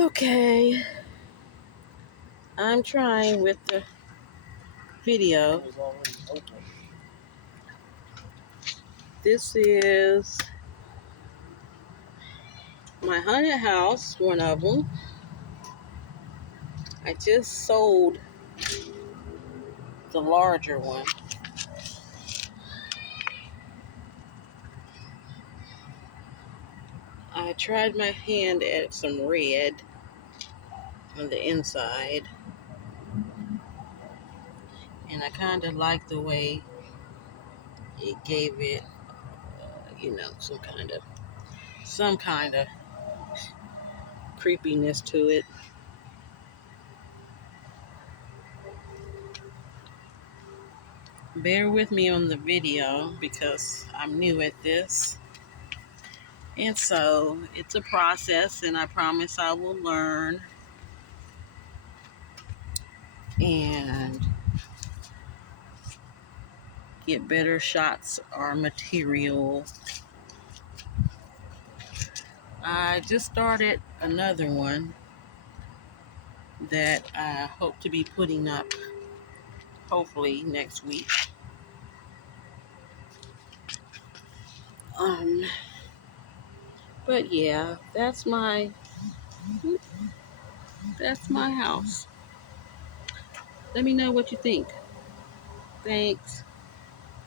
Okay, I'm trying with the video. This is my haunted house, one of them. I just sold the larger one. I tried my hand at some red on the inside, and I kind of like the way it gave it, some kind of creepiness to it. Bear with me on the video because I'm new at this. And so it's a process, and I promise I will learn and get better shots or material. I just started another one that I hope to be putting up hopefully next week. But yeah, that's my house. Let me know what you think. Thanks.